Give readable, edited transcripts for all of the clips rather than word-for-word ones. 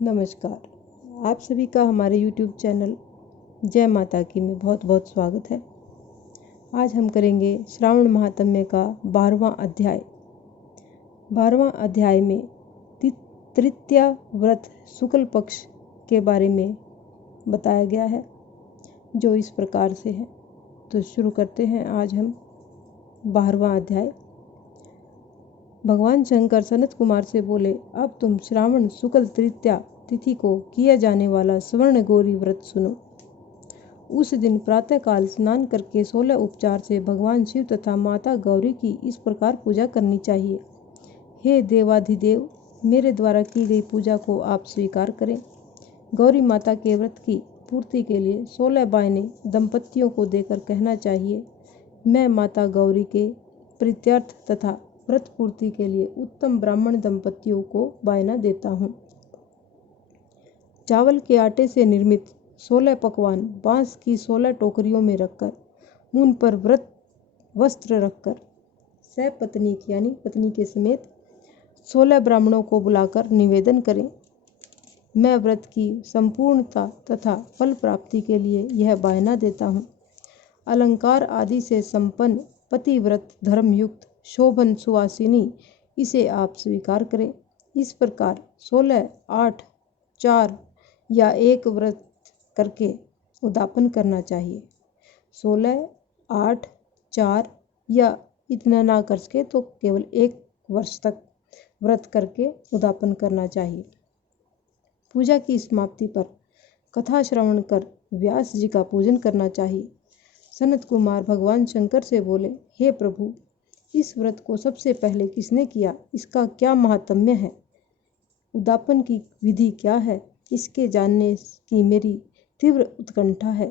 नमस्कार। आप सभी का हमारे YouTube चैनल जय माता की में बहुत बहुत स्वागत है। आज हम करेंगे श्रावण महात्म्य का 12वां अध्याय। 12वां अध्याय में तृतीया व्रत शुक्ल पक्ष के बारे में बताया गया है, जो इस प्रकार से है। तो शुरू करते हैं आज हम 12वां अध्याय। भगवान शंकर सनत कुमार से बोले, अब तुम श्रावण शुक्ल तृतीया तिथि को किया जाने वाला स्वर्ण गौरी व्रत सुनो। उस दिन प्रातःकाल स्नान करके 16 उपचार से भगवान शिव तथा माता गौरी की इस प्रकार पूजा करनी चाहिए। हे देवाधिदेव, मेरे द्वारा की गई पूजा को आप स्वीकार करें। गौरी माता के व्रत की पूर्ति के लिए 16 बायने दंपतियों को देकर कहना चाहिए, मैं माता गौरी के प्रीत्यर्थ तथा व्रत पूर्ति के लिए उत्तम ब्राह्मण दंपतियों को बायना देता हूँ। चावल के आटे से निर्मित 16 पकवान बांस की 16 टोकरियों में रखकर उन पर व्रत वस्त्र रखकर सपत्नीक यानी पत्नी के समेत 16 ब्राह्मणों को बुलाकर निवेदन करें, मैं व्रत की संपूर्णता तथा फल प्राप्ति के लिए यह बायना देता हूँ। अलंकार आदि से संपन्न पतिव्रत धर्मयुक्त शोभन सुवासिनी इसे आप स्वीकार करें। इस प्रकार 16, 8, 4 या 1 व्रत करके उद्यापन करना चाहिए। 16, 8, 4 या इतना ना कर सके तो केवल 1 वर्ष तक व्रत करके उद्यापन करना चाहिए। पूजा की समाप्ति पर कथा श्रवण कर व्यास जी का पूजन करना चाहिए। सनत कुमार भगवान शंकर से बोले, हे प्रभु, इस व्रत को सबसे पहले किसने किया? इसका क्या महात्म्य है? उद्यापन की विधि क्या है? इसके जानने की मेरी तीव्र उत्कंठा है।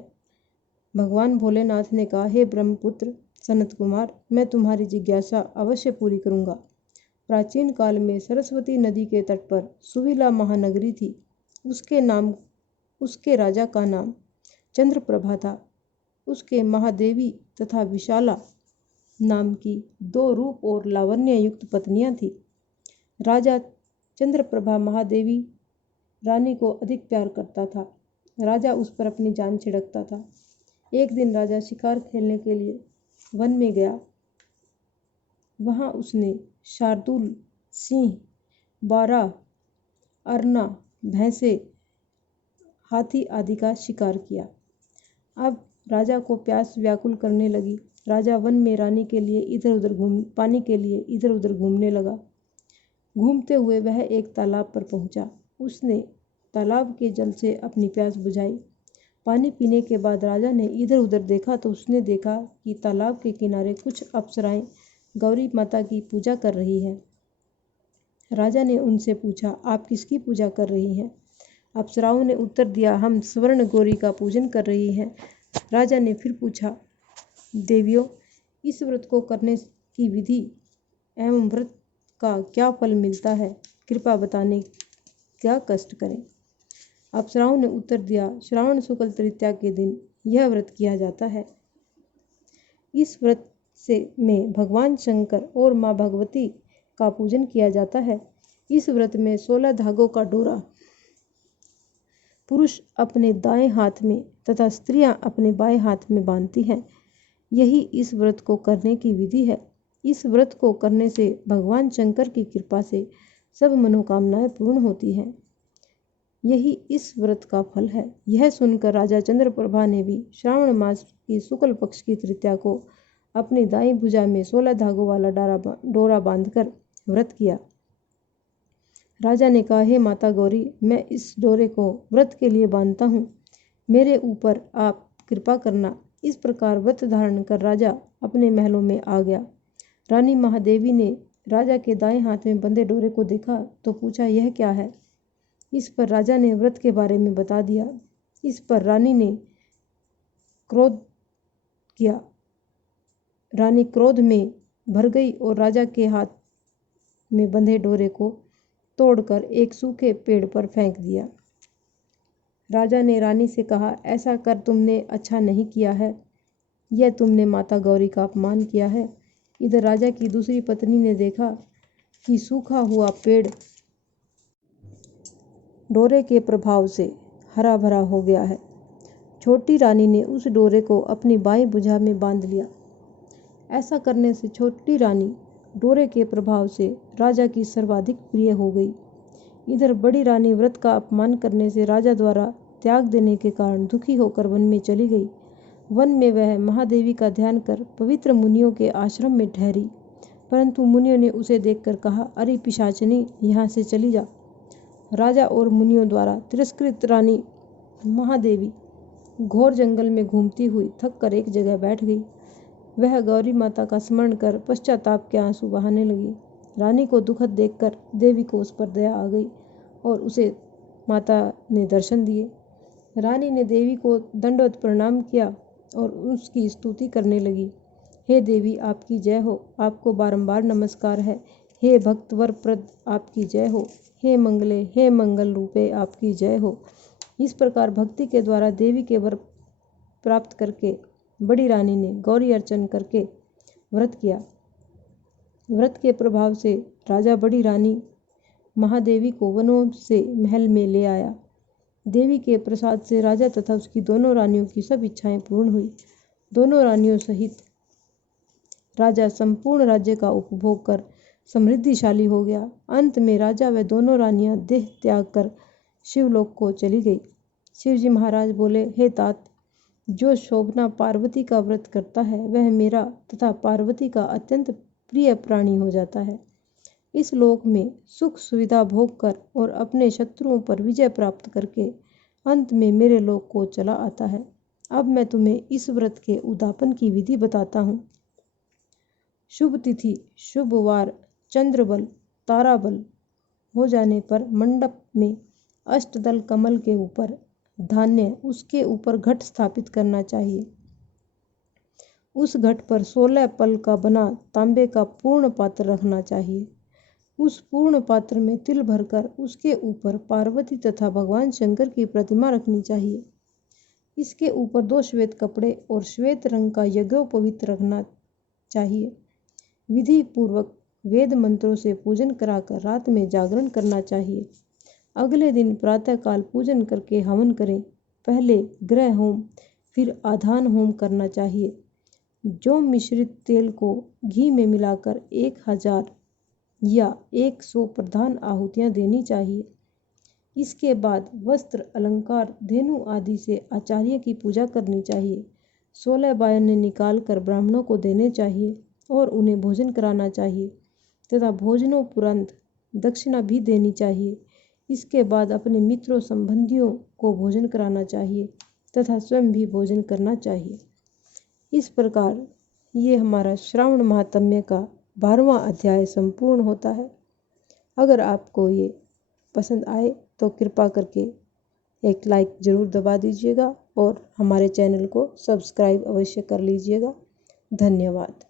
भगवान भोलेनाथ ने कहा, हे ब्रह्मपुत्र सनत कुमार, मैं तुम्हारी जिज्ञासा अवश्य पूरी करूँगा। प्राचीन काल में सरस्वती नदी के तट पर सुविला महानगरी थी। उसके राजा का नाम चंद्रप्रभा था। उसके महादेवी तथा विशाला नाम की 2 रूप और लावण्य युक्त पत्नियां थीं। राजा चंद्रप्रभा महादेवी रानी को अधिक प्यार करता था। राजा उस पर अपनी जान छिड़कता था। एक दिन राजा शिकार खेलने के लिए वन में गया। वहां उसने शार्दूल, सिंह, बारह, अरना, भैंसे, हाथी आदि का शिकार किया। अब राजा को प्यास व्याकुल करने लगी। राजा वन में रानी के लिए पानी के लिए इधर उधर घूमने लगा। घूमते हुए वह एक तालाब पर पहुंचा। उसने तालाब के जल से अपनी प्यास बुझाई। पानी पीने के बाद राजा ने इधर उधर देखा तो उसने देखा कि तालाब के किनारे कुछ अप्सराएं गौरी माता की पूजा कर रही हैं। राजा ने उनसे पूछा, आप किसकी पूजा कर रही हैं? अप्सराओं ने उत्तर दिया, हम स्वर्ण गौरी का पूजन कर रही हैं। राजा ने फिर पूछा, देवियों, इस व्रत को करने की विधि एवं व्रत का क्या फल मिलता है? कृपा बताने क्या कष्ट करें। अप्सराओं ने उत्तर दिया, श्रावण शुक्ल तृतीया के दिन यह व्रत किया जाता है। इस व्रत में भगवान शंकर और माँ भगवती का पूजन किया जाता है। इस व्रत में 16 धागों का डोरा पुरुष अपने दाएं हाथ में तथा स्त्रियां अपने बाएं हाथ में बांधती हैं। यही इस व्रत को करने की विधि है। इस व्रत को करने से भगवान शंकर की कृपा से सब मनोकामनाएं पूर्ण होती हैं। यही इस व्रत का फल है। यह सुनकर राजा चंद्रप्रभा ने भी श्रावण मास की शुक्ल पक्ष की तृतीया को अपनी दाई भुजा में 16 धागों वाला डोरा बांधकर व्रत किया। राजा ने कहा, हे माता गौरी, मैं इस डोरे को व्रत के लिए बांधता हूँ, मेरे ऊपर आप कृपा करना। इस प्रकार व्रत धारण कर राजा अपने महलों में आ गया। रानी महादेवी ने राजा के दाएं हाथ में बंधे डोरे को देखा तो पूछा, यह क्या है? इस पर राजा ने व्रत के बारे में बता दिया। इस पर रानी ने क्रोध किया। रानी क्रोध में भर गई और राजा के हाथ में बंधे डोरे को तोड़कर एक सूखे पेड़ पर फेंक दिया। राजा ने रानी से कहा, ऐसा कर तुमने अच्छा नहीं किया है। यह तुमने माता गौरी का अपमान किया है। इधर राजा की दूसरी पत्नी ने देखा कि सूखा हुआ पेड़ डोरे के प्रभाव से हरा भरा हो गया है। छोटी रानी ने उस डोरे को अपनी बाईं भुजा में बांध लिया। ऐसा करने से छोटी रानी डोरे के प्रभाव से राजा की सर्वाधिक प्रिय हो गई। इधर बड़ी रानी व्रत का अपमान करने से राजा द्वारा त्याग देने के कारण दुखी होकर वन में चली गई। वन में वह महादेवी का ध्यान कर पवित्र मुनियों के आश्रम में ठहरी, परंतु मुनियों ने उसे देखकर कहा, अरे पिशाचिनी, यहाँ से चली जा। राजा और मुनियों द्वारा तिरस्कृत रानी महादेवी घोर जंगल में घूमती हुई थक कर एक जगह बैठ गई। वह गौरी माता का स्मरण कर पश्चाताप के आंसू बहाने लगी। रानी को दुखद देखकर देवी को उस पर दया आ गई और उसे माता ने दर्शन दिए। रानी ने देवी को दंडवत प्रणाम किया और उसकी स्तुति करने लगी। हे देवी, आपकी जय हो, आपको बारंबार नमस्कार है। हे भक्तवर प्रद, आपकी जय हो। हे मंगले, हे मंगल रूपे, आपकी जय हो। इस प्रकार भक्ति के द्वारा देवी के वर प्राप्त करके बड़ी रानी ने गौरी अर्चन करके व्रत किया। व्रत के प्रभाव से राजा बड़ी रानी महादेवी को वनों से महल में ले आया। देवी के प्रसाद से राजा तथा उसकी दोनों रानियों की सब इच्छाएं पूर्ण हुई। दोनों रानियों सहित राजा संपूर्ण राज्य का उपभोग कर समृद्धिशाली हो गया। अंत में राजा व दोनों रानियां देह त्याग कर शिवलोक को चली गई। शिवजी महाराज बोले, हे तात, जो शोभना पार्वती का व्रत करता है वह मेरा तथा पार्वती का अत्यंत प्रिय प्राणी हो जाता है। इस लोक में सुख सुविधा भोग कर और अपने शत्रुओं पर विजय प्राप्त करके अंत में मेरे लोक को चला आता है। अब मैं तुम्हें इस व्रत के उद्यापन की विधि बताता हूँ। शुभ तिथि, शुभ वार, चंद्रबल, ताराबल हो जाने पर मंडप में अष्टदल कमल के ऊपर धान्य, उसके ऊपर घट स्थापित करना चाहिए। उस घट पर 16 पल का बना तांबे का पूर्ण पात्र रखना चाहिए। उस पूर्ण पात्र में तिल भरकर उसके ऊपर पार्वती तथा भगवान शंकर की प्रतिमा रखनी चाहिए। इसके ऊपर 2 श्वेत कपड़े और श्वेत रंग का यज्ञोपवीत रखना चाहिए। विधि पूर्वक वेद मंत्रों से पूजन कराकर रात में जागरण करना चाहिए। अगले दिन प्रातःकाल पूजन करके हवन करें। पहले ग्रह होम, फिर आधान होम करना चाहिए। जो मिश्रित तेल को घी में मिलाकर 1000 या 100 प्रधान आहुतियाँ देनी चाहिए। इसके बाद वस्त्र, अलंकार, धेनु आदि से आचार्य की पूजा करनी चाहिए। 16 बायने निकाल कर ब्राह्मणों को देने चाहिए और उन्हें भोजन कराना चाहिए तथा भोजनोपरांत दक्षिणा भी देनी चाहिए। इसके बाद अपने मित्रों संबंधियों को भोजन कराना चाहिए तथा स्वयं भी भोजन करना चाहिए। इस प्रकार ये हमारा श्रावण महात्म्य का 12वां अध्याय संपूर्ण होता है। अगर आपको ये पसंद आए तो कृपा करके एक लाइक ज़रूर दबा दीजिएगा और हमारे चैनल को सब्सक्राइब अवश्य कर लीजिएगा। धन्यवाद।